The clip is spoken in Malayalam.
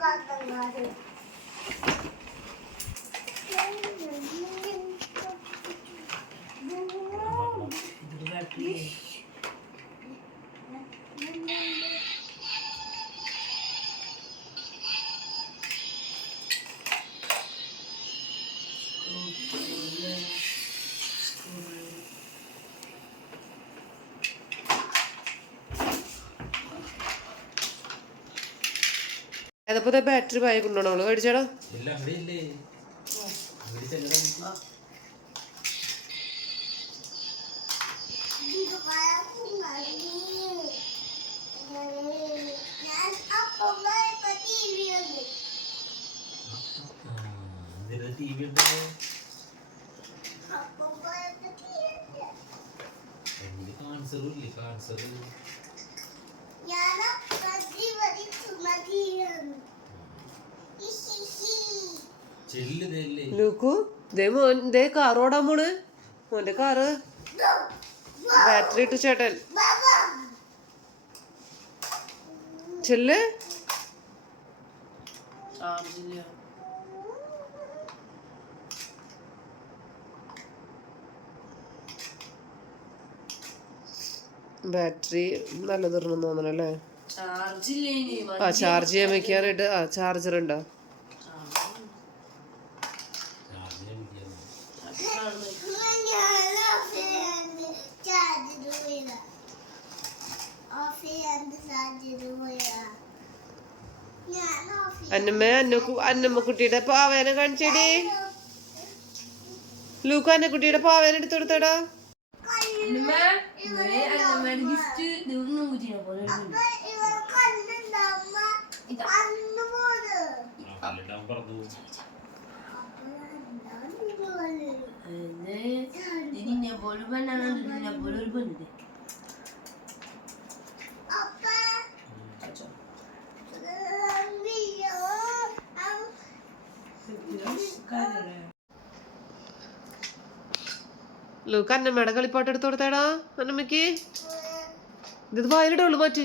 உட்காந்துங்க അതപ്പോ ബാറ്ററി പായ കൊണ്ടുപോകണം അവൾ? മേടിച്ചാടാ. ടി വി ഉണ്ട് കാൻസർ ലൂക്കു ദേ മോൻ ദേ കാർ ഓടാൻ മോന്റെ കാറ്. ബാറ്ററി ഇട്ടു ചേട്ടൻ. ചെല്ല്. ബാറ്ററി നല്ലതിറണം തോന്നണല്ലേ? ആ ചാർജ് ചെയ്യാൻ വെക്കാനായിട്ട് ആ ചാർജർ ഉണ്ടോ? അന്നമ്മ അന്നക്കു അന്നമ്മ കുട്ടിയുടെ പാവേനെ കാണിച്ചേടി. ലൂക്ക അന്ന കുട്ടിയുടെ പാവേന എടുത്തു കൊടുത്തടാ. ഗിഫ്റ്റ് നൂറ്റിനെ പോലെ പെണ്ണാണ് നിന്നെ പോലെ ഒരു പെണ്ണിത് ലൂക്ക അന്നമ്മയുടെ കളിപ്പാട്ട് എടുത്തു കൊടുത്തേടാ അന്നമ്മക്ക് ഇത് വായിലിടുള്ളൂ മറ്റേ.